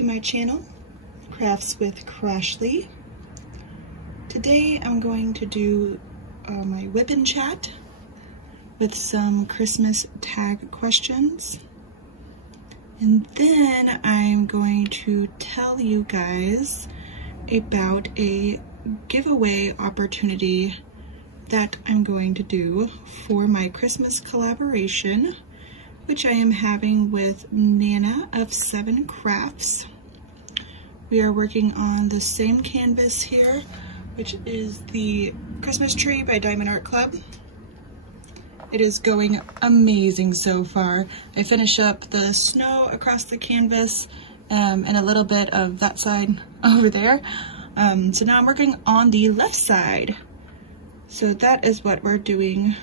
to my channel, Crafts with Crashly. Today I'm going to do my WIP Chat with some Christmas tag questions. And then I'm going to tell you guys about a giveaway opportunity that I'm going to do for my Christmas collaboration, which I am having with Nana of 7 Crafts. We are working on the same canvas here, which is the Christmas tree by Diamond Art Club. It is going amazing so far. I finish up the snow across the canvas and a little bit of that side over there. So now I'm working on the left side. So that is what we're doing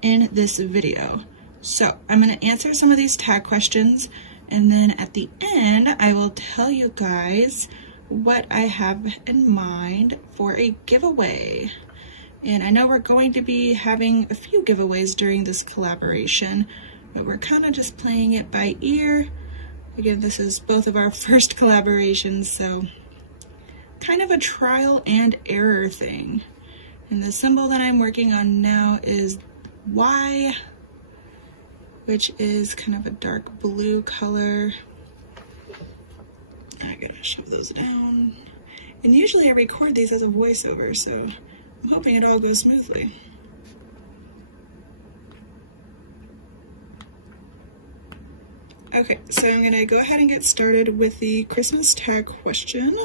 in this video. So I'm going to answer some of these tag questions, and then at the end I will tell you guys what I have in mind for a giveaway. And I know we're going to be having a few giveaways during this collaboration, but we're kind of just playing it by ear. Again, this is both of our first collaborations, so kind of a trial and error thing. And the symbol that I'm working on now is Y, which is kind of a dark blue color. I gotta shove those down. And usually I record these as a voiceover, so I'm hoping it all goes smoothly. Okay, so I'm gonna go ahead and get started with the Christmas tag question.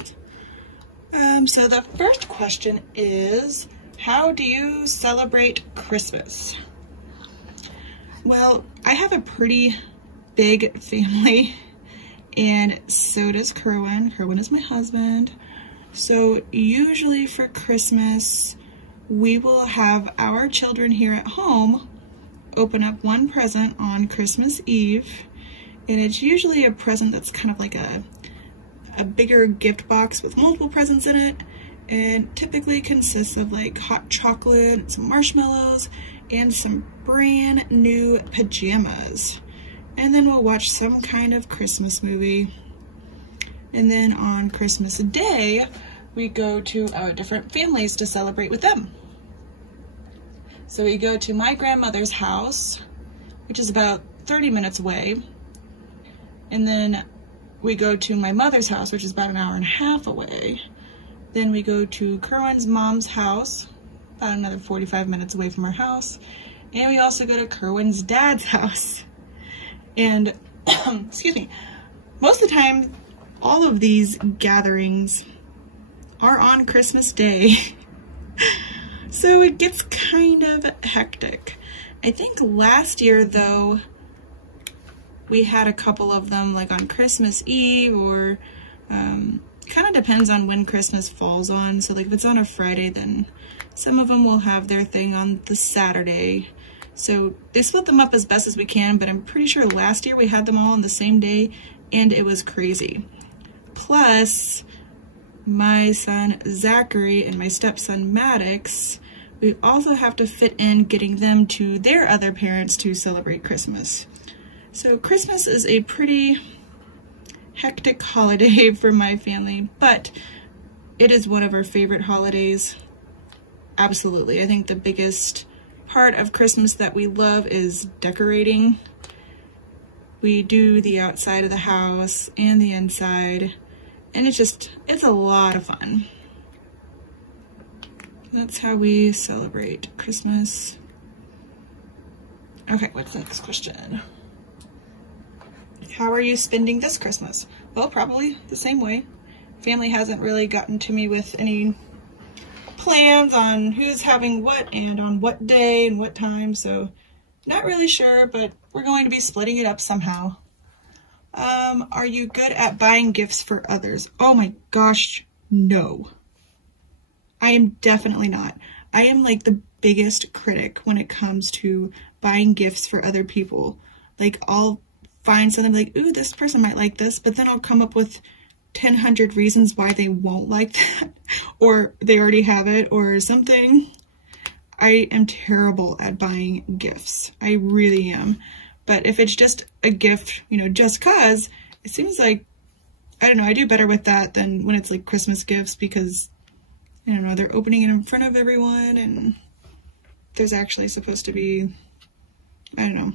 So the first question is, how do you celebrate Christmas? Well, I have a pretty big family, and so does Kerwin. Kerwin is my husband. So usually for Christmas, we will have our children here at home open up one present on Christmas Eve, and it's usually a present that's kind of like a bigger gift box with multiple presents in it, and typically consists of like hot chocolate, some marshmallows, and some brand new pajamas. And then we'll watch some kind of Christmas movie. And then on Christmas Day, we go to our different families to celebrate with them. So we go to my grandmother's house, which is about 30 minutes away. And then we go to my mother's house, which is about an hour and a half away. Then we go to Kerwin's mom's house, about another 45 minutes away from our house. And we also go to Kerwin's dad's house. And, excuse me, most of the time, all of these gatherings are on Christmas Day. So it gets kind of hectic. I think last year, though, we had a couple of them like on Christmas Eve, or kind of depends on when Christmas falls on. So like if it's on a Friday, then some of them will have their thing on the Saturday. So they split them up as best as we can, but I'm pretty sure last year we had them all on the same day, and it was crazy. Plus, my son Zachary and my stepson Maddox, we also have to fit in getting them to their other parents to celebrate Christmas. So Christmas is a pretty hectic holiday for my family, but it is one of our favorite holidays. Absolutely. I think the biggest part of Christmas that we love is decorating. We do the outside of the house and the inside, and it's a lot of fun. That's how we celebrate Christmas. Okay, what's the next question? How are you spending this Christmas? Well, probably the same way. Family hasn't really gotten to me with any plans on who's having what and on what day and what time, so not really sure, but we're going to be splitting it up somehow. Are you good at buying gifts for others? Oh my gosh, no. I am definitely not. I am like the biggest critic when it comes to buying gifts for other people. Like, I'll find something like, ooh, this person might like this, but then I'll come up with 1,000 reasons why they won't like that, or they already have it, or something. I am terrible at buying gifts. I really am. But if it's just a gift, you know, just cause, it seems like I don't know, I do better with that than when it's like Christmas gifts, because I don't know, they're opening it in front of everyone and there's actually supposed to be, I don't know,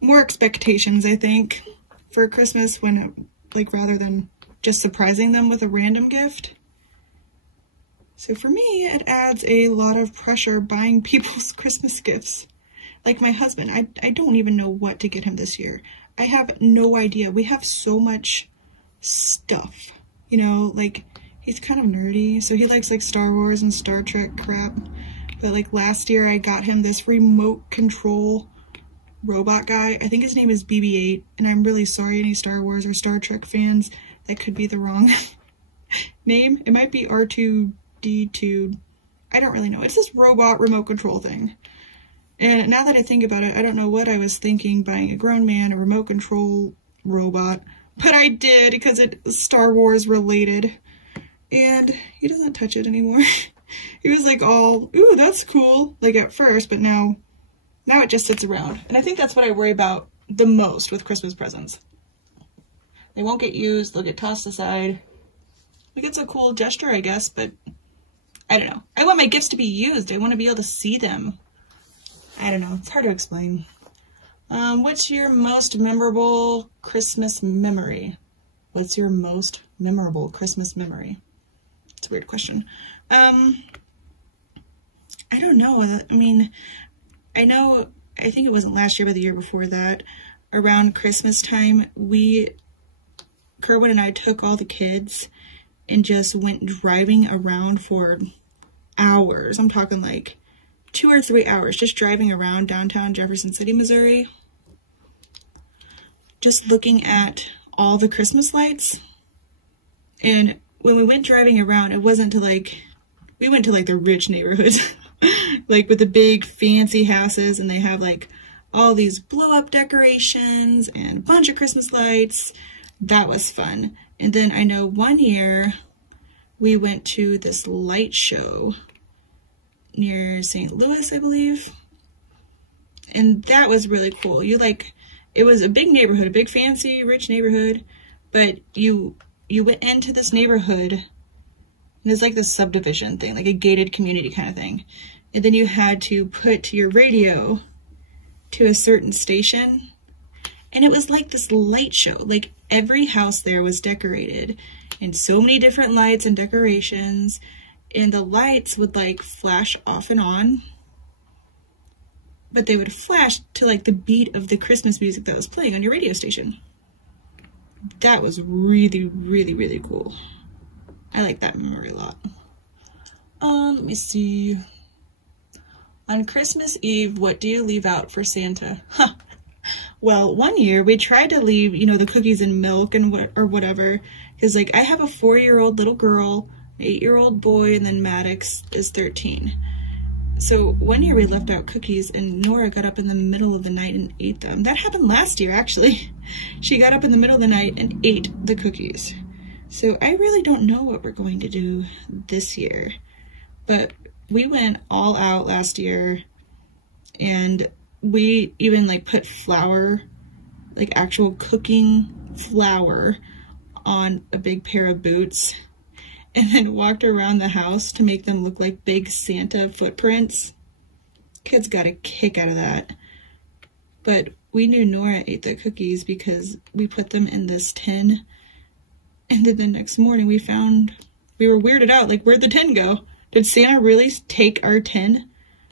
more expectations, I think, for Christmas when, like, rather than just surprising them with a random gift. So for me, it adds a lot of pressure buying people's Christmas gifts. Like my husband, I don't even know what to get him this year. I have no idea. We have so much stuff, you know, like, he's kind of nerdy, so he likes like Star Wars and Star Trek crap. But like last year I got him this remote control robot guy. I think his name is BB-8, and I'm really sorry any Star Wars or Star Trek fans, that could be the wrong name. It might be R2-D2. I don't really know. It's this robot remote control thing. And now that I think about it, I don't know what I was thinking buying a grown man a remote control robot, but I did because it's Star Wars related. And he doesn't touch it anymore. He was like all, ooh, that's cool, like at first, but now it just sits around. And I think that's what I worry about the most with Christmas presents. They won't get used, they'll get tossed aside. Like, it's a cool gesture, I guess, but I don't know. I want my gifts to be used. I want to be able to see them. I don't know, it's hard to explain. What's your most memorable Christmas memory? What's your most memorable Christmas memory? It's a weird question. I don't know. I mean, I think it wasn't last year, but the year before that, around Christmas time, Kerwin and I took all the kids and just went driving around for hours. I'm talking like 2 or 3 hours, just driving around downtown Jefferson City, Missouri, just looking at all the Christmas lights. And when we went driving around, it wasn't to like, we went to like the rich neighborhoods, like with the big fancy houses, and they have like all these blow up decorations and a bunch of Christmas lights. That was fun. And then I know one year we went to this light show near St. Louis, I believe. And that was really cool. It was a big neighborhood, a big fancy rich neighborhood, but you went into this neighborhood, and it's like this subdivision thing, like a gated community kind of thing. And then you had to put your radio to a certain station. And it was like this light show. Like, every house there was decorated in so many different lights and decorations. And the lights would like flash off and on. But they would flash to like the beat of the Christmas music that was playing on your radio station. That was really, really, really cool. I like that memory a lot. Let me see. On Christmas Eve, what do you leave out for Santa? Huh. Well, one year we tried to leave, you know, the cookies and milk and whatever. Because, like, I have a 4-year-old little girl, an 8-year-old boy, and then Maddox is 13. So one year we left out cookies, and Nora got up in the middle of the night and ate them. That happened last year, actually. She got up in the middle of the night and ate the cookies. So I really don't know what we're going to do this year. But we went all out last year, and we even like put flour, like actual cooking flour, on a big pair of boots, and then walked around the house to make them look like big Santa footprints. Kids got a kick out of that. But we knew Nora ate the cookies because we put them in this tin. And then the next morning we were weirded out, like, where'd the tin go? Did Santa really take our tin?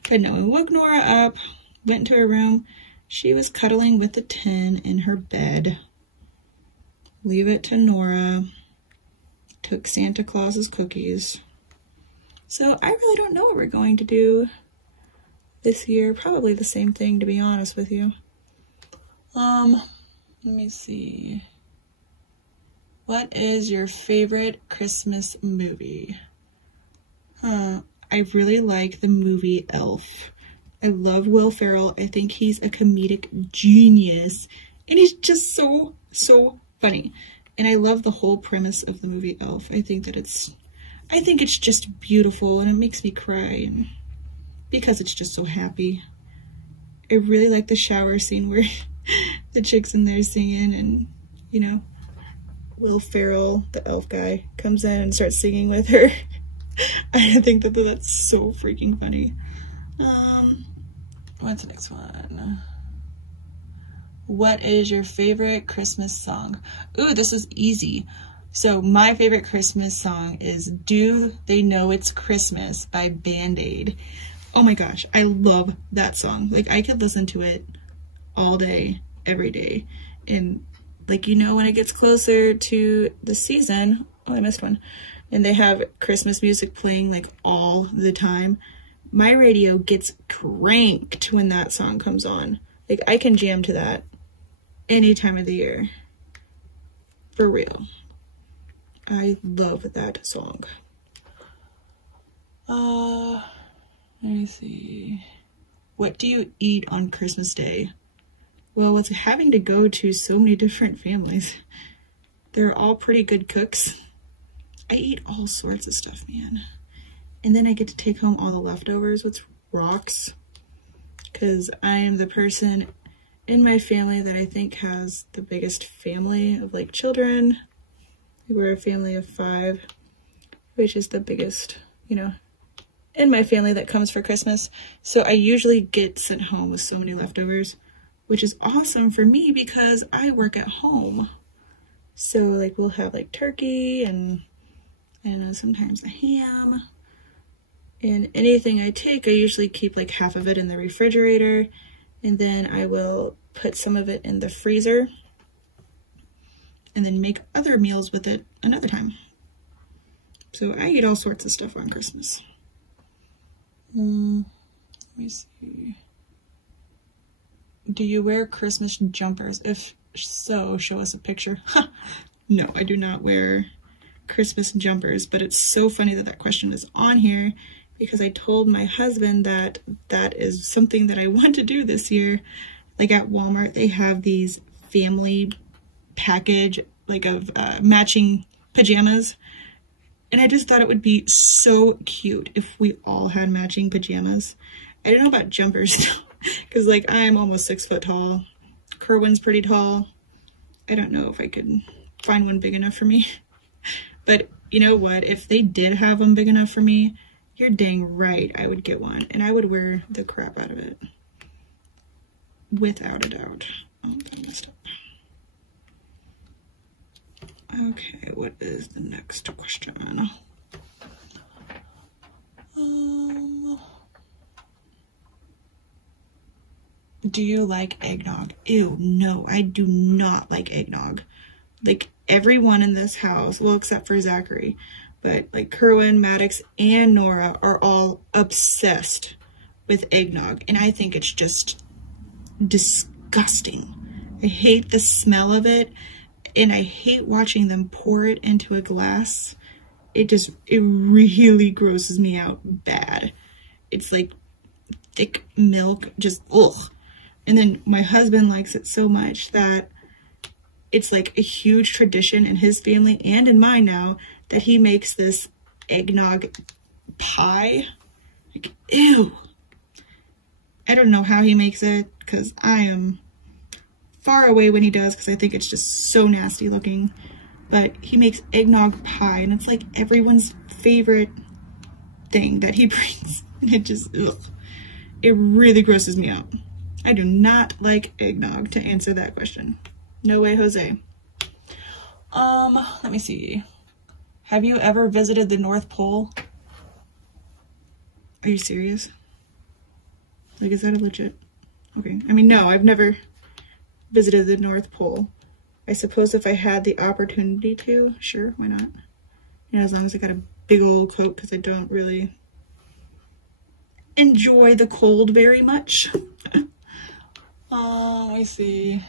But no, we woke Nora up, went into her room. She was cuddling with the tin in her bed. Leave it to Nora. Took Santa Claus's cookies. So I really don't know what we're going to do this year. Probably the same thing, to be honest with you. Let me see. What is your favorite Christmas movie? I really like the movie Elf. I love Will Ferrell. I think he's a comedic genius. And he's just so, so funny. And I love the whole premise of the movie Elf. I think it's just beautiful, and it makes me cry, and because it's just so happy. I really like the shower scene where the chick's in there singing, and, you know, Will Ferrell, the elf guy, comes in and starts singing with her. I think that that's so freaking funny. What's the next one? What is your favorite Christmas song? Ooh, this is easy. So my favorite Christmas song is Do They Know It's Christmas by Band-Aid. Oh my gosh, I love that song. Like, I could listen to it all day, every day. And like, you know, when it gets closer to the season, oh, I missed one, and they have Christmas music playing like all the time, my radio gets cranked when that song comes on. Like, I can jam to that any time of the year. For real. I love that song. Let me see. What do you eat on Christmas Day? Well, with having to go to so many different families, they're all pretty good cooks. I eat all sorts of stuff, man. And then I get to take home all the leftovers, which rocks. Because I am the person in my family that I think has the biggest family of like children. We're a family of 5, which is the biggest, you know, in my family that comes for Christmas. So I usually get sent home with so many leftovers, which is awesome for me because I work at home. So like we'll have like turkey and sometimes a ham. And anything I take, I usually keep like half of it in the refrigerator, and then I will put some of it in the freezer and then make other meals with it another time. So I eat all sorts of stuff on Christmas. Let me see. Do you wear Christmas jumpers? If so, show us a picture. No, I do not wear Christmas jumpers, but it's so funny that that question is on here because I told my husband that that is something that I want to do this year. Like at Walmart, they have these family package like of matching pajamas, and I just thought it would be so cute if we all had matching pajamas. I don't know about jumpers because like I'm almost 6 foot tall. Kerwin's pretty tall. I don't know if I could find one big enough for me. But you know what? If they did have them big enough for me, you're dang right I would get one, and I would wear the crap out of it. Without a doubt. Oh, that messed up. Okay, what is the next question? Do you like eggnog? Ew, no, I do not like eggnog. Like, everyone in this house, well, except for Zachary, but like Kerwin, Maddox, and Nora are all obsessed with eggnog, and I think it's just disgusting. I hate the smell of it, and I hate watching them pour it into a glass. It really grosses me out bad. It's like thick milk, just ugh. And then my husband likes it so much that it's like a huge tradition in his family and in mine now that he makes this eggnog pie. Like, ew. I don't know how he makes it because I am far away when he does because I think it's just so nasty looking. But he makes eggnog pie, and it's like everyone's favorite thing that he brings. And it just, ugh. It really grosses me out. I do not like eggnog, to answer that question. No way, Jose. Let me see. Have you ever visited the North Pole? Are you serious? Like, is that a legit? Okay. I mean, no, I've never visited the North Pole. I suppose if I had the opportunity to, sure, why not? You know, as long as I got a big old coat, because I don't really enjoy the cold very much. Let me see.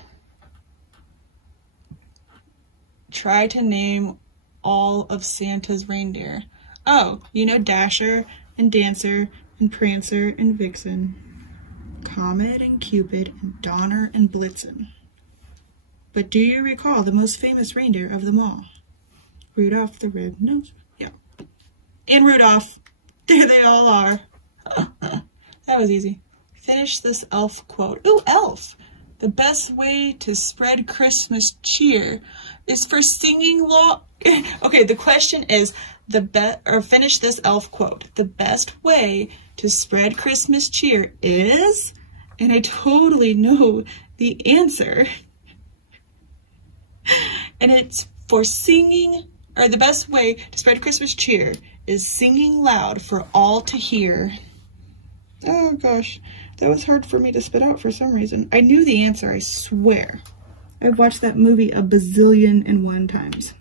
Try to name all of Santa's reindeer. Oh, you know Dasher and Dancer and Prancer and Vixen, Comet and Cupid and Donner and Blitzen. But do you recall the most famous reindeer of them all? Rudolph the Red-Nosed. Yeah. And Rudolph. There they all are. That was easy. Finish this elf quote. Ooh, elf. The best way to spread Christmas cheer is for singing Okay, the question is finish this elf quote. The best way to spread Christmas cheer is, and I totally know the answer. And it's for singing, or the best way to spread Christmas cheer is singing loud for all to hear. Oh gosh, that was hard for me to spit out for some reason. I knew the answer, I swear. I've watched that movie a bazillion and one times.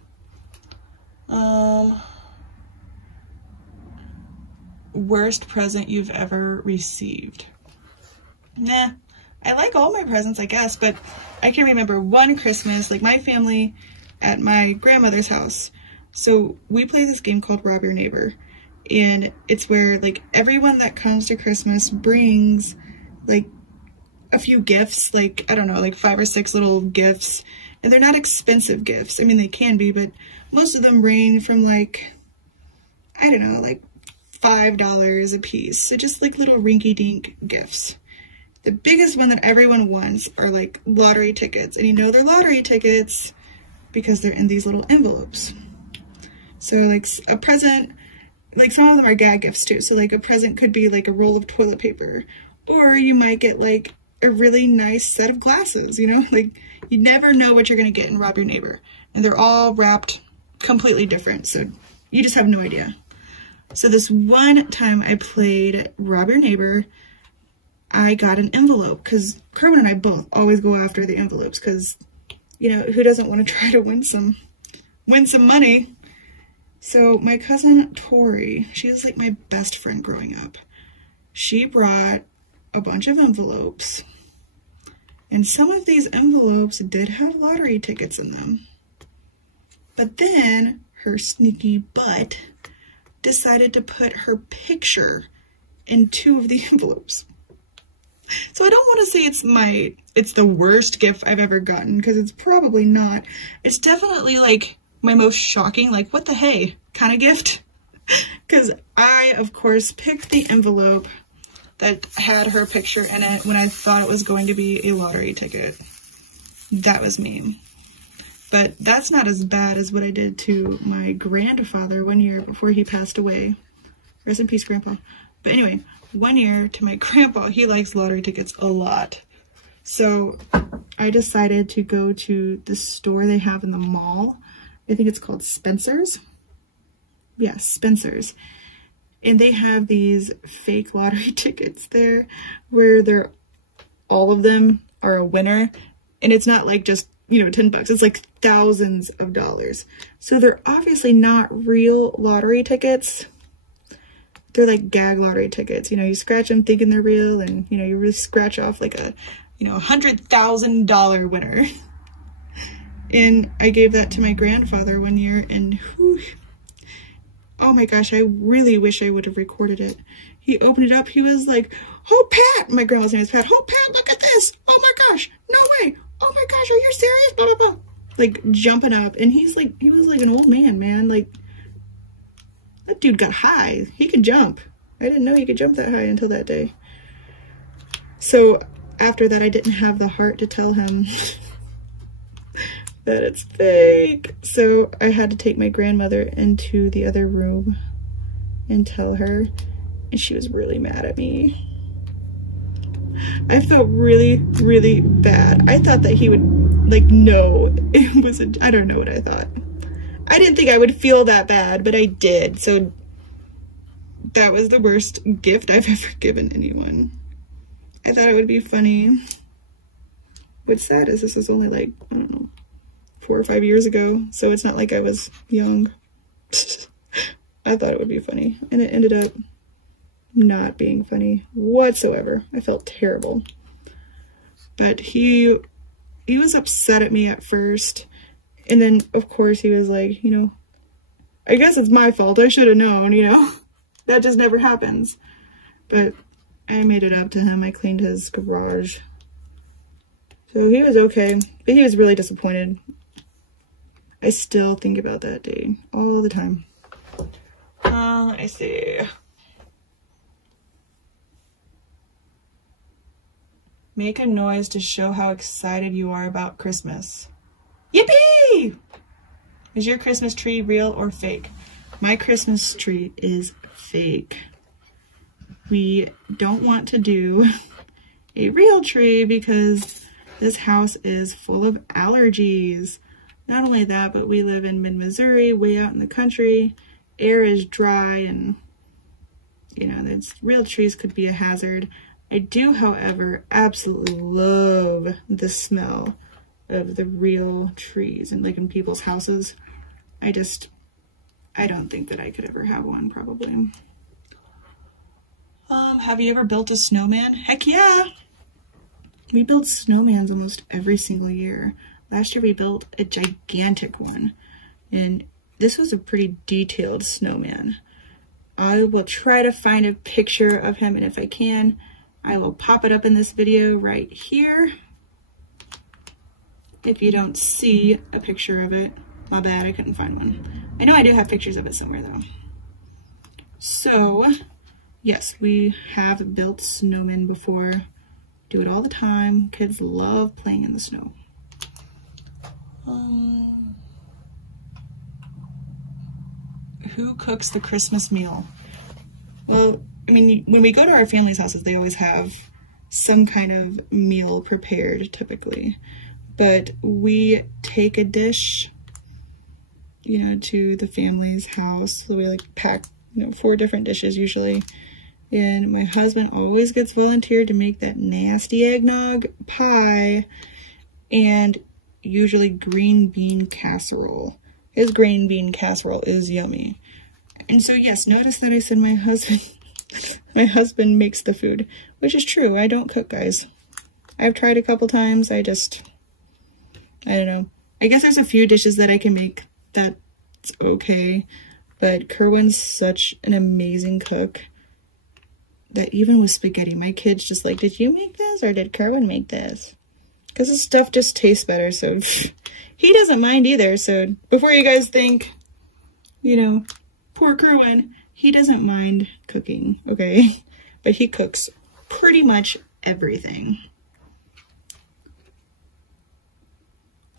Worst present you've ever received? Nah, I like all my presents, I guess, but I can remember one Christmas, like my family at my grandmother's house. So we play this game called Rob Your Neighbor, and it's where like everyone that comes to Christmas brings like a few gifts, like, I don't know, like 5 or 6 little gifts, and they're not expensive gifts. I mean, they can be, but most of them range from like, I don't know, like $5 a piece. So just like little rinky-dink gifts. The biggest one that everyone wants are like lottery tickets, and you know they're lottery tickets because they're in these little envelopes. So like a present, like some of them are gag gifts too. So like a present could be like a roll of toilet paper, or you might get like a really nice set of glasses, you know, like you never know what you're going to get in Rob Your Neighbor, and they're all wrapped completely different. So you just have no idea. So this one time I played Rob Your Neighbor, I got an envelope because Kerwin and I both always go after the envelopes because, you know, who doesn't want to try to win some money? So my cousin Tori, she was like my best friend growing up. She brought a bunch of envelopes, and some of these envelopes did have lottery tickets in them. But then her sneaky butt decided to put her picture in 2 of the envelopes. So I don't want to say it's the worst gift I've ever gotten, because it's probably not. It's definitely like my most shocking, like what the hey kind of gift. Because I, of course, picked the envelope that had her picture in it when I thought it was going to be a lottery ticket. That was mean. But that's not as bad as what I did to my grandfather one year before he passed away. Rest in peace, Grandpa. But anyway, one year to my grandpa, he likes lottery tickets a lot. So I decided to go to the store they have in the mall. I think it's called Spencer's. Yeah, Spencer's. And they have these fake lottery tickets there where all of them are a winner. And it's not like just, you know, $10. It's like thousands of dollars. So they're obviously not real lottery tickets. They're like gag lottery tickets. You know, you scratch them thinking they're real, and, you know, you really scratch off like a, you know, $100,000 winner. And I gave that to my grandfather one year, and whew, oh my gosh, I really wish I would have recorded it. He opened it up. He was like, "Oh, Pat," my grandma's name is Pat. "Oh, Pat, look at this. Oh my gosh, no way. Oh my gosh, are you serious?" Blah, blah, blah. Like jumping up. And he was like an old man, like that dude got high. He could jump. I didn't know he could jump that high until that day. So after that, I didn't have the heart to tell him that it's fake. So I had to take my grandmother into the other room and tell her, and she was really mad at me. I felt really, really bad. I thought that he would, like, know it was I don't know what I thought. I didn't think I would feel that bad, but I did. So that was the worst gift I've ever given anyone. I thought it would be funny. What's sad is this is only like, I don't know, 4 or 5 years ago. So it's not like I was young. I thought it would be funny, and it ended up not being funny whatsoever. I felt terrible. But he was upset at me at first. And then, of course, he was like, you know, I guess it's my fault. I should have known, you know. That just never happens. But I made it up to him. I cleaned his garage. So he was okay. But he was really disappointed. I still think about that day all the time. Let me see. Make a noise to show how excited you are about Christmas. Yippee! Is your Christmas tree real or fake? My Christmas tree is fake. We don't want to do a real tree because this house is full of allergies. Not only that, but we live in mid-Missouri, way out in the country. Air is dry and, you know, real trees could be a hazard. I do, however, absolutely love the smell of the real trees and like in people's houses. I don't think that I could ever have one, probably. Have you ever built a snowman? Heck yeah! We build snowmans almost every single year. Last year we built a gigantic one, and this was a pretty detailed snowman. I will try to find a picture of him, and if I can, I will pop it up in this video right here. If you don't see a picture of it, my bad, I couldn't find one. I know I do have pictures of it somewhere though. So, yes, we have built snowmen before. Do it all the time. Kids love playing in the snow. Who cooks the Christmas meal? Well, I mean, when we go to our family's houses, they always have some kind of meal prepared, typically. But we take a dish, you know, to the family's house. So we like pack, you know, 4 different dishes usually. And my husband always gets volunteered to make that nasty eggnog pie and usually green bean casserole. His green bean casserole is yummy. And so yes, notice that I said my husband makes the food, which is true. I don't cook, guys. I've tried a couple times. I don't know. I guess there's a few dishes that I can make that's okay, but Kerwin's such an amazing cook that even with spaghetti, my kids just like, did you make this or did Kerwin make this? Because his stuff just tastes better, so he doesn't mind either. So before you guys think, you know, poor Kerwin, he doesn't mind cooking, okay? But he cooks pretty much everything.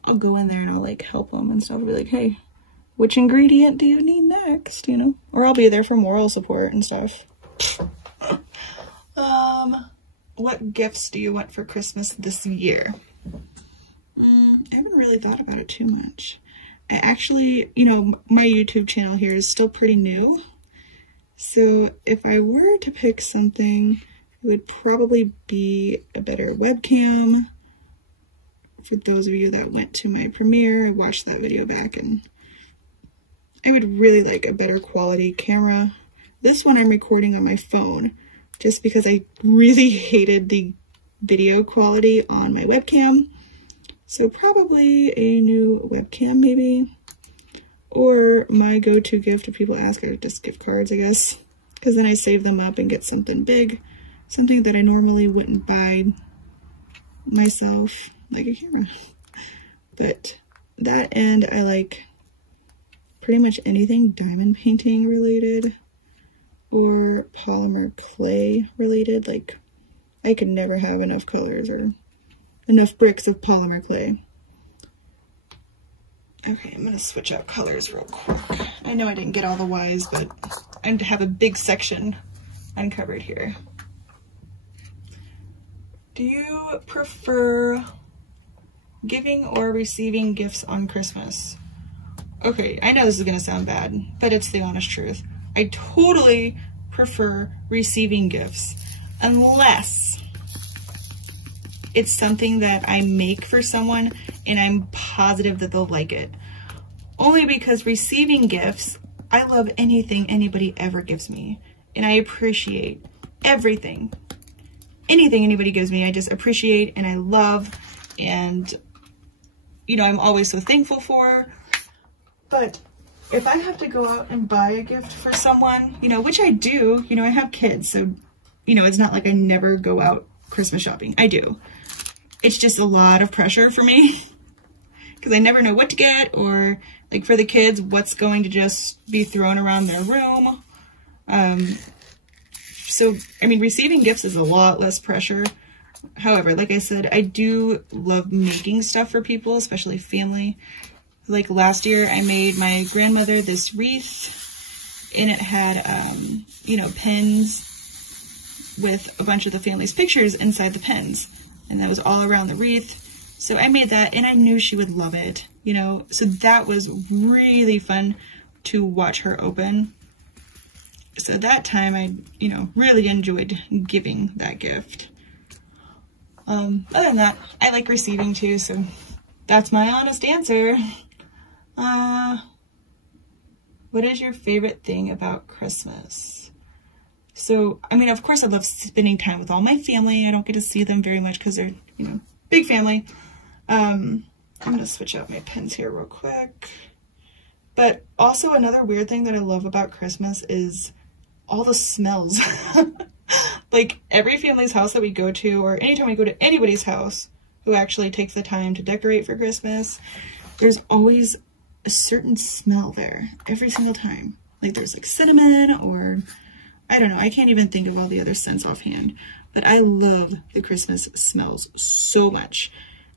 I'll go in there and I'll like help him and stuff. I'll be like, hey, which ingredient do you need next, you know? Or I'll be there for moral support and stuff. What gifts do you want for Christmas this year? I haven't really thought about it too much. I actually, you know, my YouTube channel here is still pretty new. So if I were to pick something, it would probably be a better webcam. For those of you that went to my premiere, I watched that video back and I would really like a better quality camera. This one I'm recording on my phone just because I really hated the video quality on my webcam. So probably a new webcam maybe. Or my go-to gift if people ask are just gift cards, I guess. Because then I save them up and get something big. Something that I normally wouldn't buy myself, like a camera. But that end, I like pretty much anything diamond painting related or polymer clay related. Like I could never have enough colors or enough bricks of polymer clay. Okay, I'm gonna switch out colors real quick. I know I didn't get all the Y's, but I have a big section uncovered here. Do you prefer giving or receiving gifts on Christmas? Okay, I know this is gonna sound bad, but it's the honest truth. I totally prefer receiving gifts, unless it's something that I make for someone and I'm positive that they'll like it. Only because receiving gifts, I love anything anybody ever gives me, and I appreciate everything. Anything anybody gives me, I just appreciate and I love, and you know, I'm always so thankful for. But if I have to go out and buy a gift for someone, you know, which I do, you know, I have kids, so, you know, it's not like I never go out Christmas shopping. I do. It's just a lot of pressure for me because I never know what to get, or like for the kids, what's going to just be thrown around their room. So, I mean, receiving gifts is a lot less pressure. However, like I said, I do love making stuff for people, especially family. Like last year, I made my grandmother this wreath, and it had, you know, pins with a bunch of the family's pictures inside the pins, and that was all around the wreath. So I made that, and I knew she would love it, you know, so that was really fun to watch her open. So that time I, you know, really enjoyed giving that gift. Other than that, I like receiving too, so that's my honest answer. What is your favorite thing about Christmas? So, I mean, of course I love spending time with all my family. I don't get to see them very much because they're, you know, big family. I'm going to switch out my pens here real quick. But also another weird thing that I love about Christmas is all the smells. Like every family's house that we go to, or anytime we go to anybody's house who actually takes the time to decorate for Christmas, there's always a certain smell there every single time. Like there's like cinnamon, or I don't know, I can't even think of all the other scents offhand, but I love the Christmas smells so much.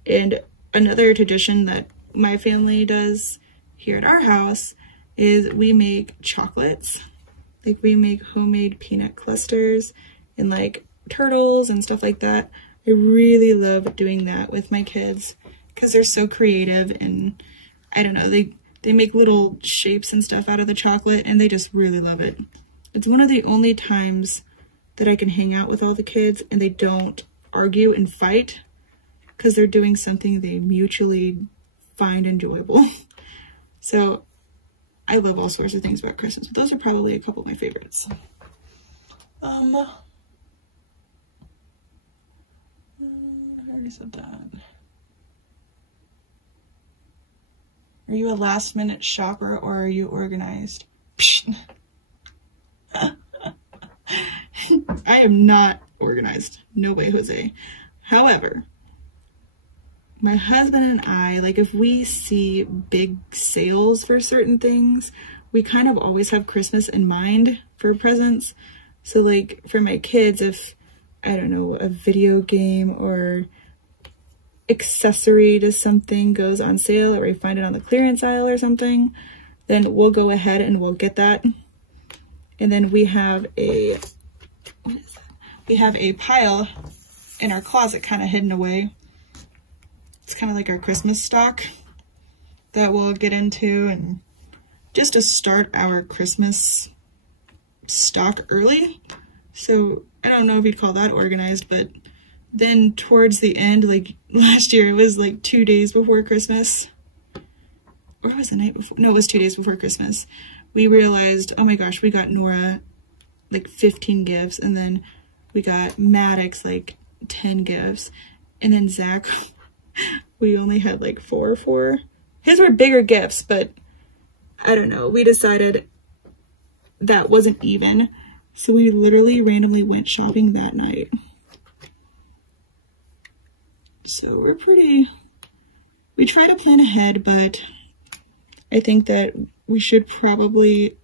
And another tradition that my family does here at our house is we make chocolates. Like we make homemade peanut clusters and like turtles and stuff like that. I really love doing that with my kids because they're so creative, and I don't know, they make little shapes and stuff out of the chocolate, and they just really love it. It's one of the only times that I can hang out with all the kids and they don't argue and fight because they're doing something they mutually find enjoyable. So I love all sorts of things about Christmas, but those are probably a couple of my favorites. I already said that. Are you a last minute shopper or are you organized? I am not organized. No way, Jose. However, my husband and I, like if we see big sales for certain things, we kind of always have Christmas in mind for presents. So like for my kids, if, I don't know, a video game or accessory to something goes on sale, or we find it on the clearance aisle or something, then we'll go ahead and we'll get that. And then we have a, what is that? We have a pile in our closet kind of hidden away. It's kind of like our Christmas stock that we'll get into, and just to start our Christmas stock early. So I don't know if you'd call that organized, but then towards the end, like last year, it was like 2 days before Christmas, or it was the night before. No, it was 2 days before Christmas. We realized, oh my gosh, we got Nora like 15 gifts, and then we got Maddox like 10 gifts, and then Zach, we only had like 4. His were bigger gifts, but I don't know. We decided that wasn't even, so we literally randomly went shopping that night. So we try to plan ahead, but I think that we should probably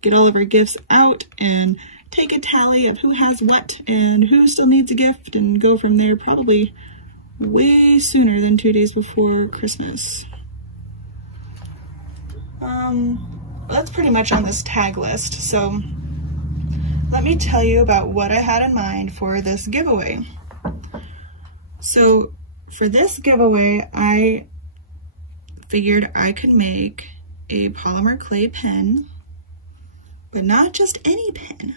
get all of our gifts out and take a tally of who has what and who still needs a gift, and go from there probably way sooner than 2 days before Christmas. That's pretty much on this tag list. So let me tell you about what I had in mind for this giveaway. So for this giveaway, I figured I could make a polymer clay pen, but not just any pen.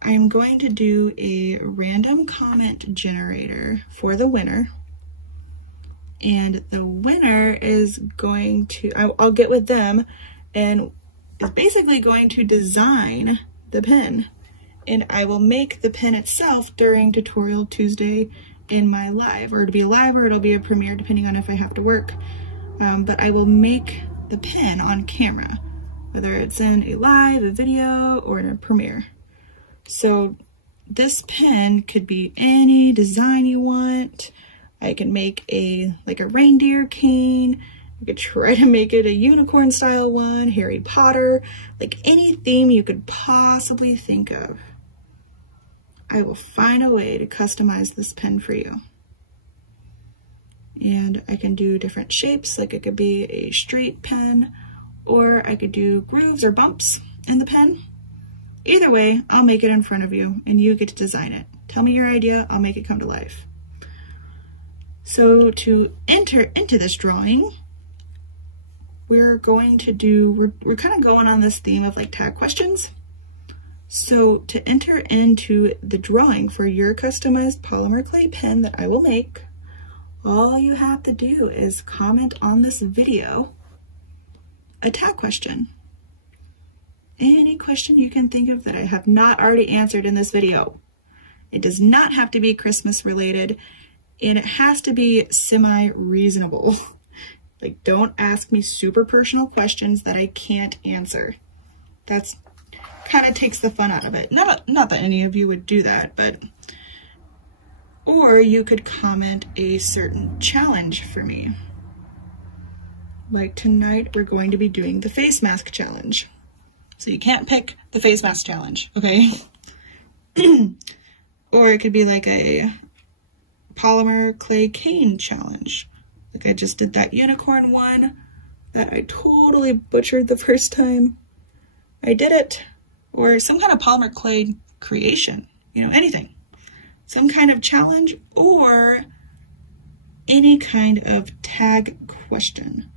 I'm going to do a random comment generator for the winner, and the winner is going to, I'll get with them, and is basically going to design the pen, and I will make the pen itself during Tutorial Tuesday in my live, or it'll be a live or it'll be a premiere depending on if I have to work, but I will make the pen on camera, whether it's in a live, a video, or in a premiere. So this pen could be any design you want. I can make like a reindeer cane. I could try to make it a unicorn style one, Harry Potter, like any theme you could possibly think of. I will find a way to customize this pen for you. And I can do different shapes, like it could be a straight pen, or I could do grooves or bumps in the pen. Either way, I'll make it in front of you and you get to design it. Tell me your idea, I'll make it come to life. So to enter into this drawing, we're going to do, we're kind of going on this theme of like tag questions. So to enter into the drawing for your customized polymer clay pen that I will make, all you have to do is comment on this video a tag question. Any question you can think of that I have not already answered in this video. It does not have to be Christmas related, and it has to be semi-reasonable. Like, don't ask me super personal questions that I can't answer. That's kind of takes the fun out of it. Not that any of you would do that, but... Or you could comment a certain challenge for me. Like tonight, we're going to be doing the face mask challenge. So you can't pick the face mask challenge, okay? Or it could be like a polymer clay cane challenge. Like I just did that unicorn one that I totally butchered the first time I did it. Or some kind of polymer clay creation, you know, anything. Some kind of challenge or any kind of tag question.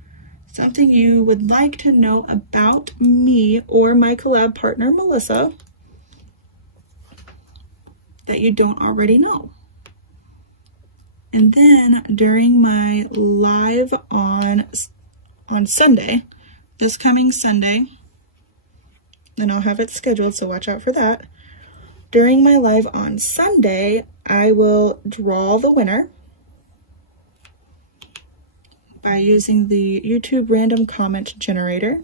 Something you would like to know about me or my collab partner, Melissa, that you don't already know. And then during my live on Sunday, this coming Sunday, and I'll have it scheduled, so watch out for that. During my live on Sunday, I will draw the winner by using the YouTube random comment generator.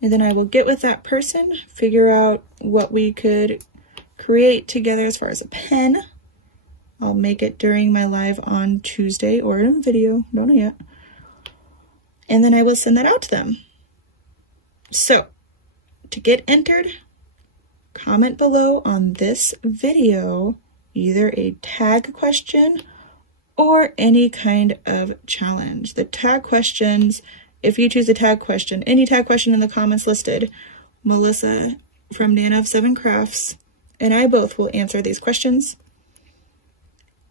And then I will get with that person, figure out what we could create together as far as a pen. I'll make it during my live on Tuesday or in video, don't know yet. And then I will send that out to them. So, to get entered, comment below on this video either a tag question or any kind of challenge. The tag questions, if you choose a tag question, any tag question in the comments listed, Melissa from Nana of 7 Crafts and I both will answer these questions.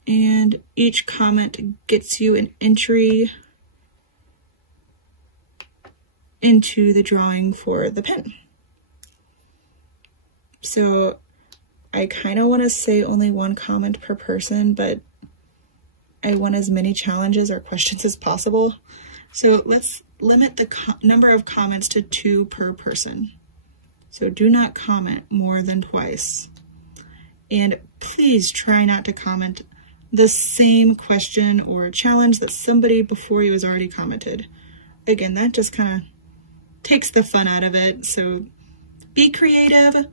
And each comment gets you an entry into the drawing for the pen. So I kind of want to say only one comment per person, but I want as many challenges or questions as possible. So let's limit the number of comments to 2 per person. So do not comment more than twice. And please try not to comment the same question or challenge that somebody before you has already commented. Again, that just kind of takes the fun out of it. So be creative.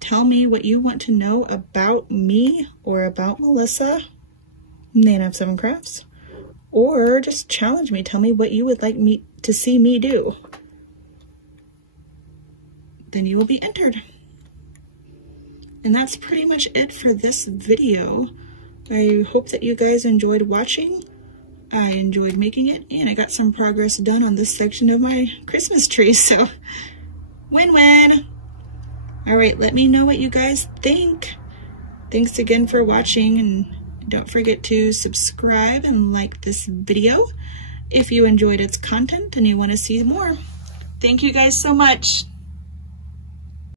Tell me what you want to know about me or about Melissa, Nana of 7 Crafts, or just challenge me. Tell me what you would like me to see me do. Then you will be entered. And that's pretty much it for this video. I hope that you guys enjoyed watching. I enjoyed making it, and I got some progress done on this section of my Christmas tree, so win-win. All right, let me know what you guys think. Thanks again for watching, and don't forget to subscribe and like this video if you enjoyed its content and you want to see more. Thank you guys so much.